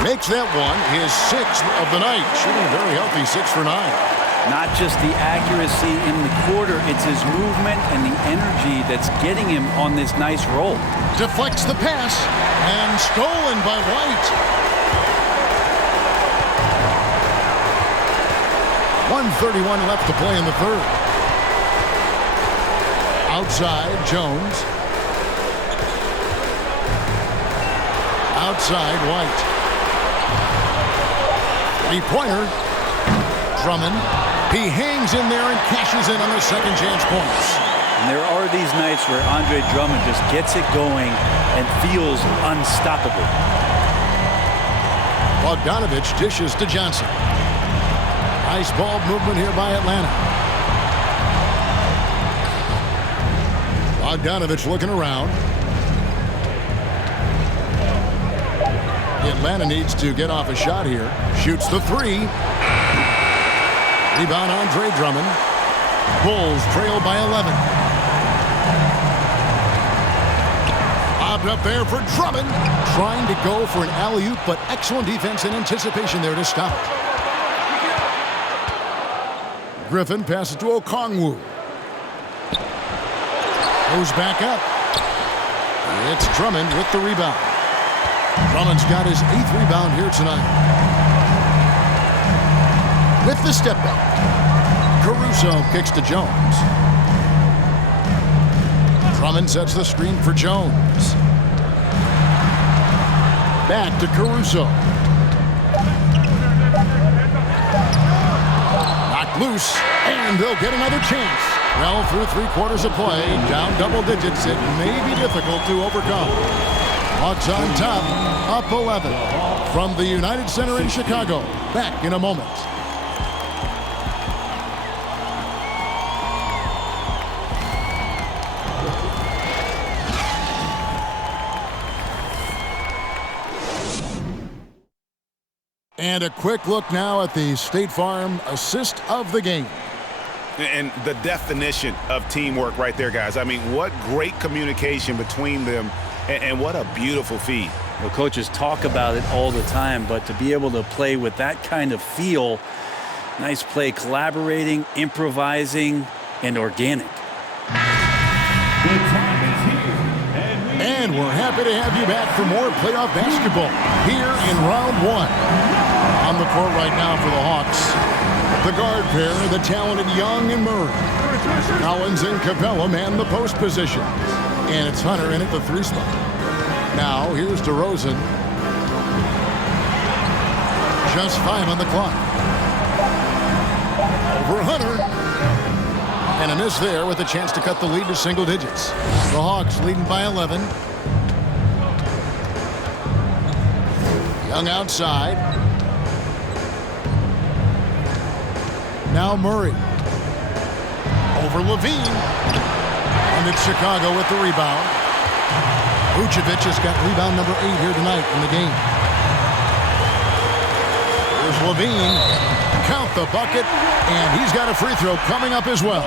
Makes that one his 6th of the night. Shooting a very healthy 6 for 9. Not just the accuracy in the quarter, it's his movement and the energy that's getting him on this nice roll. Deflects the pass and stolen by White. 1:31 left to play in the third. Outside, Jones. Outside, White. Three-pointer. Drummond. He hangs in there and cashes in on the second chance points. And there are these nights where Andre Drummond just gets it going and feels unstoppable. Bogdanovich dishes to Johnson. Nice ball movement here by Atlanta. Bogdanovich looking around. Atlanta needs to get off a shot here. Shoots the 3. Rebound Andre Drummond. Bulls trail by 11. Bobbed up there for Drummond. Trying to go for an alley-oop, but excellent defense and anticipation there to stop it. Griffin passes to Okongwu. Goes back up. It's Drummond with the rebound. Drummond's got his 8th rebound here tonight. With the step back. Caruso kicks to Jones. Drummond sets the screen for Jones. Back to Caruso. Knocked loose, and they'll get another chance. Well, through 3 quarters of play, down double digits, it may be difficult to overcome. Hawks on top, up 11. From the United Center in Chicago. Back in a moment. And a quick look now at the State Farm assist of the game. And the definition of teamwork right there, guys. I mean, what great communication between them, and what a beautiful feed. Well, coaches talk about it all the time, but to be able to play with that kind of feel, nice play, collaborating, improvising, and organic. And we're happy to have you back for more playoff basketball here in round 1. On the court right now for the Hawks. The guard pair, the talented Young and Murray. Collins and Capella man the post position. And it's Hunter in at the 3 spot. Now, here's DeRozan. Just 5 on the clock. Over Hunter. And a miss there with a chance to cut the lead to single digits. The Hawks leading by 11. Young outside. Now Murray. Over Levine. And it's Chicago with the rebound. Vucevic has got rebound number 8 here tonight in the game. Here's Levine. Count the bucket. And he's got a free throw coming up as well.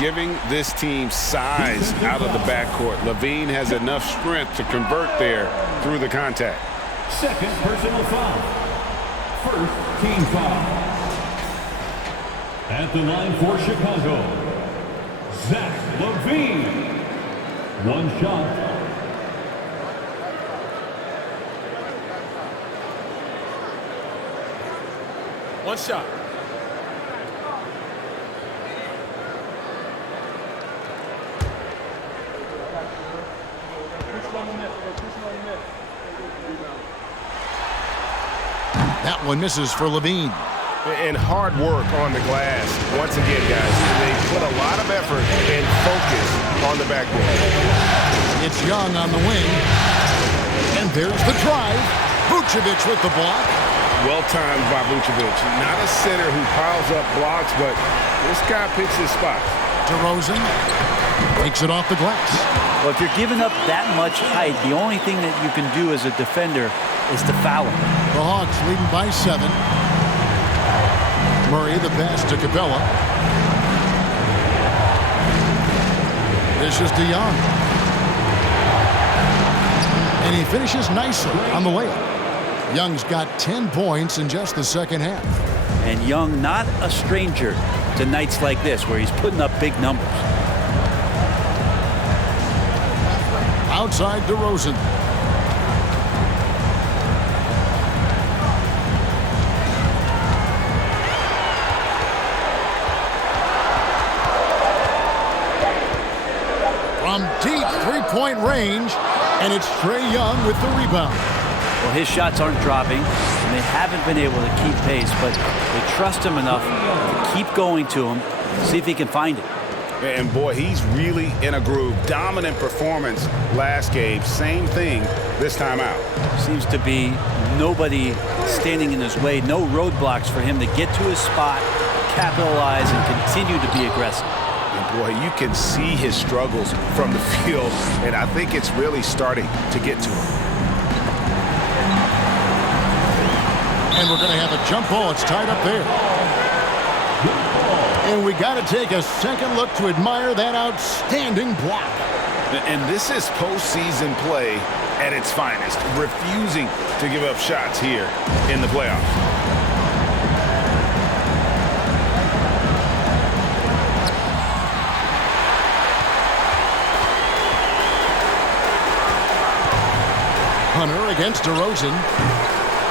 Giving this team size out of the backcourt. Levine has enough strength to convert there through the contact. Second personal foul. First team foul. At the line for Chicago, Zach LaVine. One shot. One shot. That one misses for Levine. And hard work on the glass. Once again, guys, they put a lot of effort and focus on the backboard. It's Young on the wing. And there's the drive. Vucevic with the block. Well timed by Vucevic. Not a center who piles up blocks, but this guy picks his spots. DeRozan takes it off the glass. Well, if you're giving up that much height, the only thing that you can do as a defender is to foul him. The Hawks leading by 7. Murray the pass to Capella. This is to Young. And he finishes nicely on the layup. Young's got 10 points in just the second half. And Young not a stranger to nights like this where he's putting up big numbers. Outside DeRozan. From deep three-point range, and it's Trae Young with the rebound. Well, his shots aren't dropping, and they haven't been able to keep pace, but they trust him enough to keep going to him, see if he can find it. And boy, he's really in a groove. Dominant performance last game. Same thing this time out. Seems to be nobody standing in his way, no roadblocks for him to get to his spot, capitalize, and continue to be aggressive. And boy, you can see his struggles from the field, and I think it's really starting to get to him. And we're going to have a jump ball. It's tied up there. And we got to take a second look to admire that outstanding block. And this is postseason play at its finest, refusing to give up shots here in the playoffs. Hunter against DeRozan.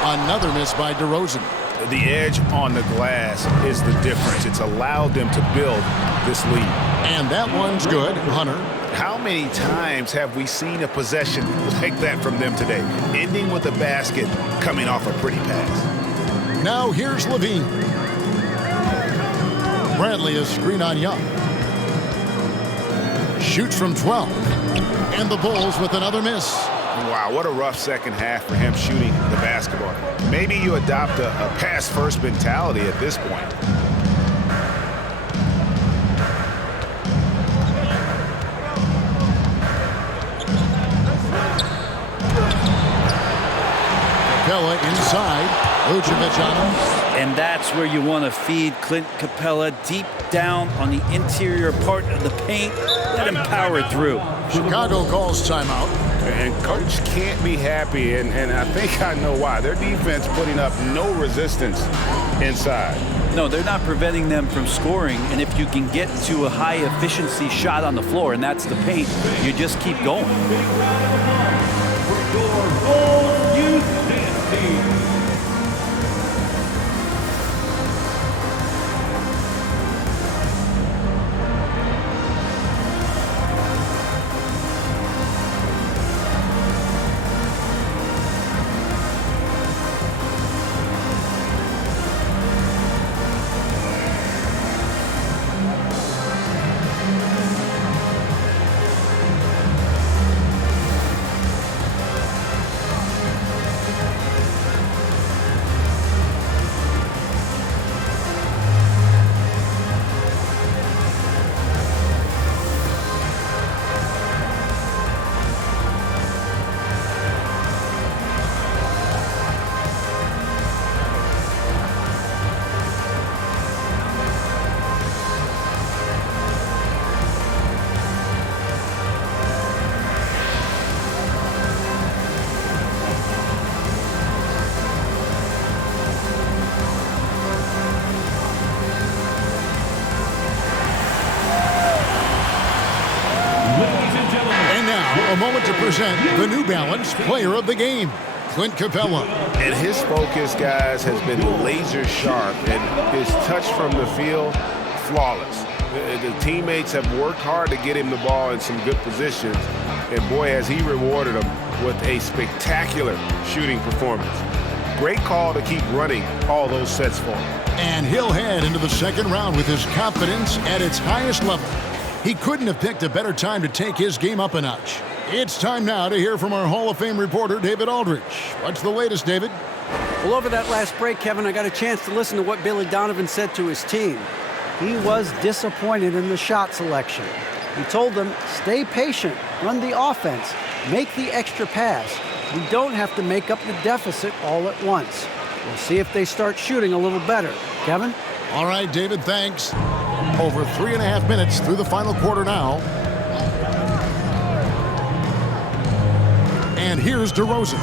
Another miss by DeRozan. The edge on the glass is the difference. It's allowed them to build this lead. And that one's good, Hunter. How many times have we seen a possession like that from them today, ending with a basket coming off a pretty pass? Now here's Levine. Bradley is screen on Young. Shoots from 12. And the Bulls with another miss. Wow, what a rough second half for him shooting the basketball. Maybe you adopt a pass-first mentality at this point. Capella inside. Vucevic on him. And that's where you want to feed Clint Capella deep down on the interior part of the paint. Let him power through. Chicago calls timeout. And coach can't be happy, and I think I know why. Their defense putting up no resistance inside. No, they're not preventing them from scoring, and if you can get to a high-efficiency shot on the floor, and that's the paint, you just keep going. A moment to present the New Balance Player of the Game, Clint Capella. And his focus, guys, has been laser sharp, and his touch from the field, flawless. The teammates have worked hard to get him the ball in some good positions, and boy, has he rewarded them with a spectacular shooting performance. Great call to keep running all those sets for him. And he'll head into the second round with his confidence at its highest level. He couldn't have picked a better time to take his game up a notch. It's time now to hear from our Hall of Fame reporter, David Aldridge. What's the latest, David? Well, over that last break, Kevin, I got a chance to listen to what Billy Donovan said to his team. He was disappointed in the shot selection. He told them, stay patient, run the offense, make the extra pass. We don't have to make up the deficit all at once. We'll see if they start shooting a little better. Kevin? All right, David, thanks. Over 3.5 minutes through the final quarter now. And here's DeRozan.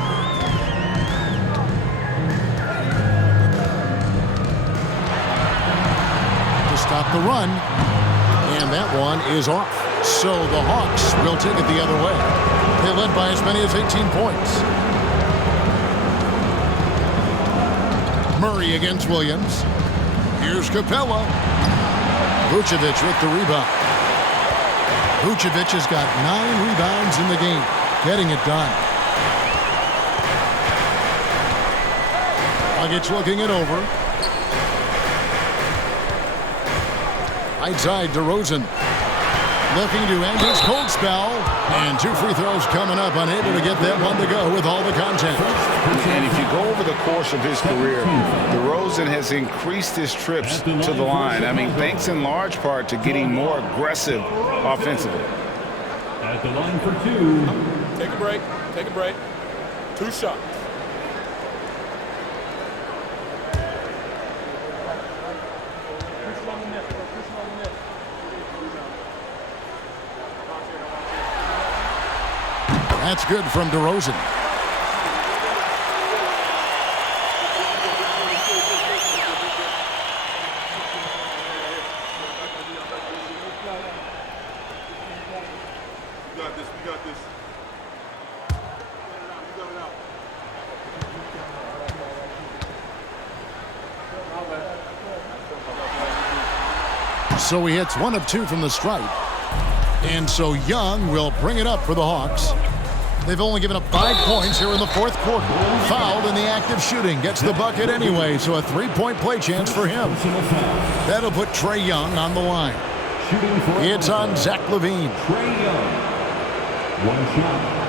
To stop the run. And that one is off. So the Hawks will take it the other way. They led by as many as 18 points. Murray against Williams. Here's Capella. Vucevic with the rebound. Vucevic has got 9 rebounds in the game, getting it done. Dragic looking it over. Right side, DeRozan. Looking to end his cold spell. And 2 free throws coming up, unable to get that one to go with all the contact. And if you go over the course of his career, DeRozan has increased his trips to the line. I mean, thanks in large part to getting more aggressive offensively. At the line for 2. Take a break. Take a break. 2 shots. That's good from DeRozan. So he hits 1 of 2 from the stripe. And so Young will bring it up for the Hawks. They've only given up 5 points here in the 4th quarter. Fouled in the act of shooting. Gets the bucket anyway, so a 3-point play chance for him. That'll put Trae Young on the line. It's on Zach LaVine. Trae Young. 1 shot.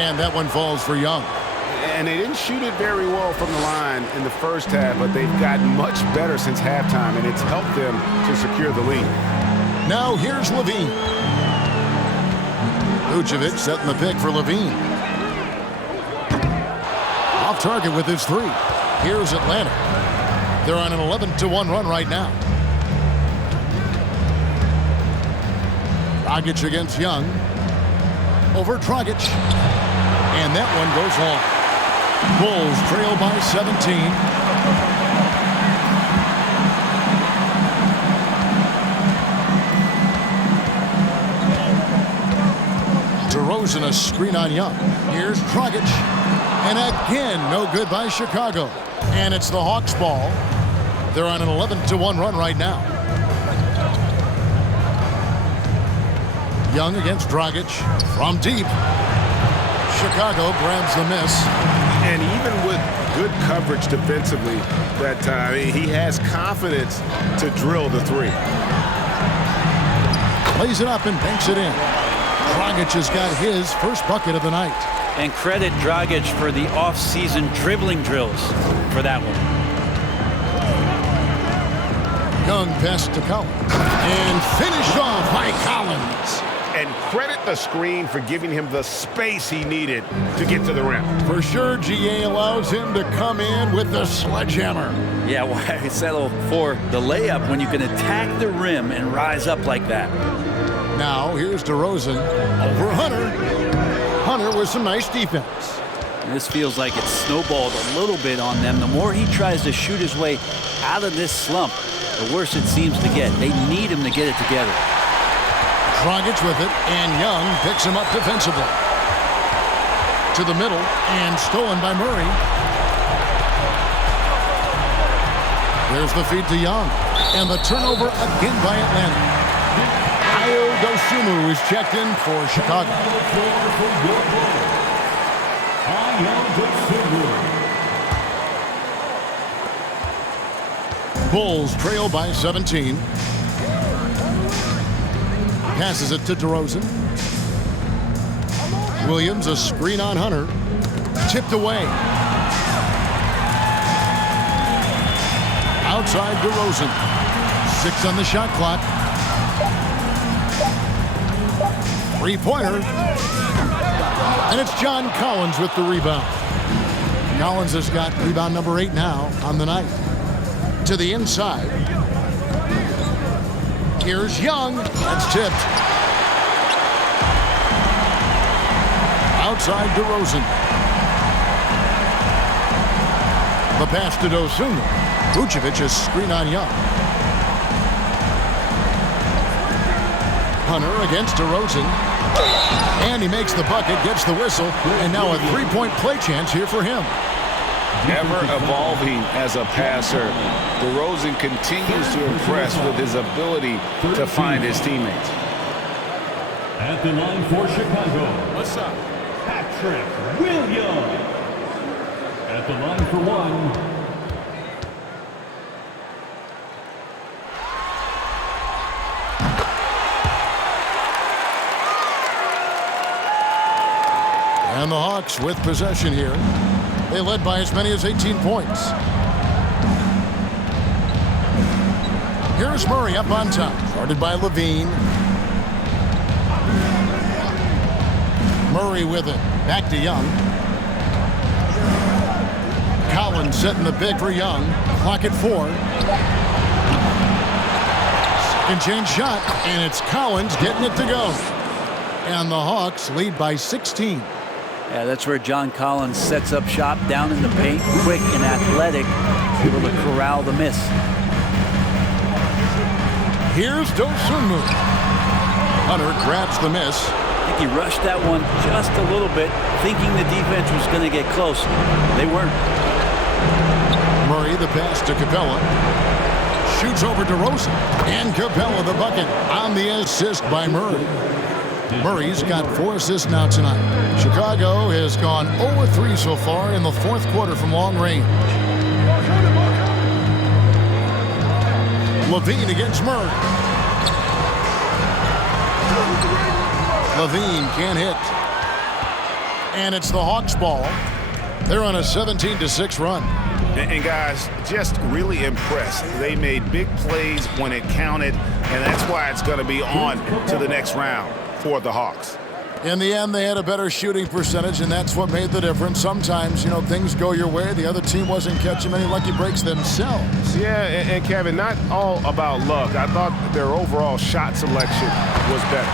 And that one falls for Young. And they didn't shoot it very well from the line in the first half, but they've gotten much better since halftime, and it's helped them to secure the lead. Now here's LaVine. Vucevic setting the pick for LaVine. Off target with his 3. Here's Atlanta. They're on an 11-1 run right now. Dragic against Young. Over Dragic. And that one goes long. Bulls trail by 17. DeRozan a screen on Young. Here's Dragic. And again, no good by Chicago. And it's the Hawks ball. They're on an 11-1 run right now. Young against Dragic from deep. Chicago grabs the miss. And even with good coverage defensively that time, he has confidence to drill the 3. Lays it up and banks it in. Dragic has got his first bucket of the night. And credit Dragic for the off-season dribbling drills for that one. Young pass to Collins. And finished off by Collins. And credit the screen for giving him the space he needed to get to the rim. For sure, GA allows him to come in with the sledgehammer. Yeah, why settle for the layup when you can attack the rim and rise up like that? Now, here's DeRozan over Hunter. Hunter with some nice defense. This feels like it's snowballed a little bit on them. The more he tries to shoot his way out of this slump, the worse it seems to get. They need him to get it together. Dragic with it, and Young picks him up defensively. To the middle, and stolen by Murray. There's the feed to Young, and the turnover again by Atlanta. Ayo Dosunmu is checked in for Chicago. Bulls trail by 17. Passes it to DeRozan. Williams, a screen on Hunter. Tipped away. Outside DeRozan. 6 on the shot clock. Three-pointer. And it's John Collins with the rebound. Collins has got rebound number 8 now on the night. To the inside. Here's Young. That's tipped. Outside DeRozan. The pass to Dosunmu. Vucevic is screen on Young. Hunter against DeRozan. And he makes the bucket, gets the whistle, and now a three-point play chance here for him. Ever evolving as a passer, DeRozan continues to impress with his ability to find his teammates. At the line for Chicago, what's up? Patrick Williams. At the line for one. And the Hawks with possession here. They led by as many as 18 points. Here's Murray up on top. Guarded by Levine. Murray with it. Back to Young. Collins setting the pick for Young. Clock at 4. Second chance shot. And it's Collins getting it to go. And the Hawks lead by 16. Yeah, that's where John Collins sets up shop down in the paint, quick and athletic, able to corral the miss. Here's Dosunmu. Hunter grabs the miss. I think he rushed that one just a little bit, thinking the defense was going to get close. They weren't. Murray the pass to Capella. Shoots over DeRozan. And Capella the bucket on the assist by Murray. Murray's got 4 assists now tonight. Chicago has gone 0-3 so far in the fourth quarter from long range. Levine against Murray. Levine can't hit. And it's the Hawks ball. They're on a 17-6 run. And guys, just really impressed. They made big plays when it counted, and that's why it's going to be on to the next round for the Hawks. In the end, they had a better shooting percentage, and that's what made the difference. Sometimes, you know, things go your way. The other team wasn't catching many lucky breaks themselves. Yeah, and Kevin, not all about luck. I thought their overall shot selection was better.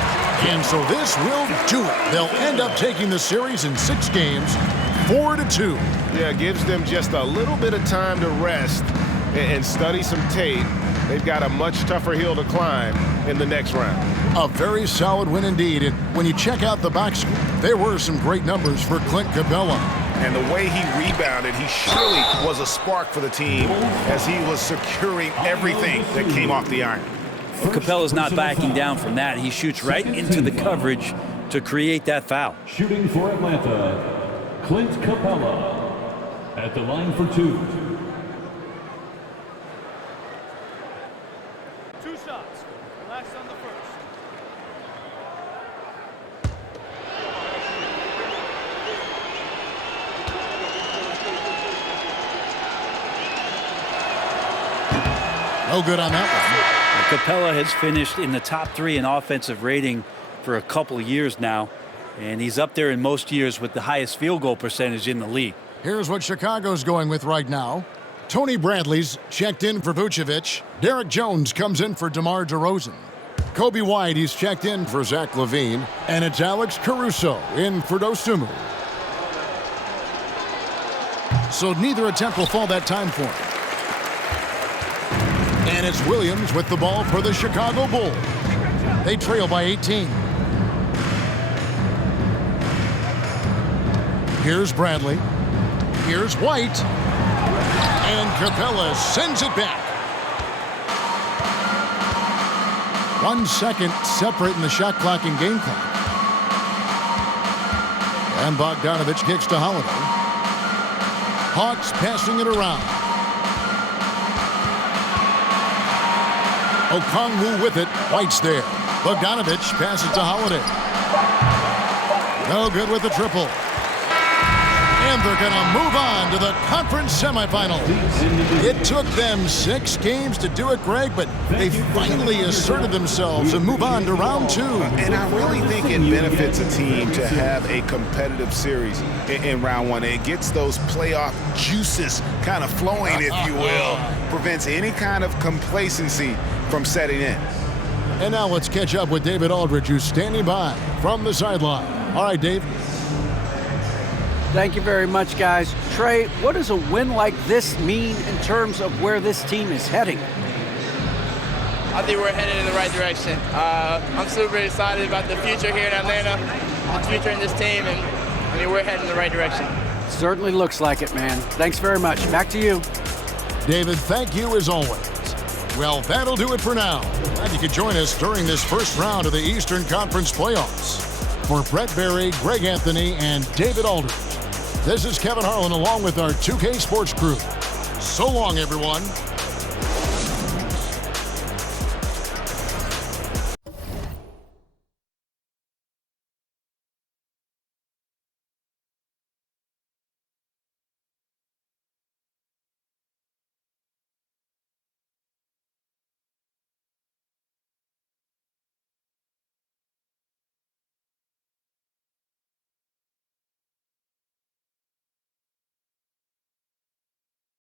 And so this will do it. They'll end up taking the series in 6 games, 4-2. Yeah, it gives them just a little bit of time to rest and study some tape. They've got a much tougher hill to climb in the next round. A very solid win indeed. And when you check out the box score, there were some great numbers for Clint Capella. And the way he rebounded, he surely was a spark for the team as he was securing everything that came off the iron. Well, Capella's not backing down from that. He shoots right into the coverage to create that foul. Shooting for Atlanta, Clint Capella. At the line for 2. 2 shots. Relax on the first. No good on that one. Capella has finished in the top 3 in offensive rating for a couple of years now, and he's up there in most years with the highest field goal percentage in the league. Here's what Chicago's going with right now. Tony Bradley's checked in for Vucevic. Derek Jones comes in for DeMar DeRozan. Kobe White, he's checked in for Zach LaVine. And it's Alex Caruso in for Dosunmu. So neither attempt will fall that time for him. And it's Williams with the ball for the Chicago Bulls. They trail by 18. Here's Bradley. Here's White. And Capella sends it back. 1 second separating the shot clock and game clock. And Bogdanovich kicks to Holiday. Hawks passing it around. Okongwu with it. White's there. Bogdanovich passes to Holiday. No good with the triple. And they're going to move on to the conference semifinal. It took them 6 games to do it, Greg, but they finally asserted themselves and move on to round 2. And I really think it benefits a team to have a competitive series in round 1. It gets those playoff juices kind of flowing, if you will. Prevents any kind of complacency from setting in. And now let's catch up with David Aldridge, who's standing by from the sideline. All right, Dave. Thank you very much, guys. Trey, what does a win like this mean in terms of where this team is heading? I think we're headed in the right direction. I'm super excited about the future here in Atlanta, the future in this team, and I mean, we're heading in the right direction. Certainly looks like it, man. Thanks very much. Back to you. David, thank you as always. Well, that'll do it for now. Glad you could join us during this first round of the Eastern Conference playoffs. For Brett Berry, Greg Anthony, and David Aldridge, this is Kevin Harlan along with our 2K Sports crew. So long, everyone.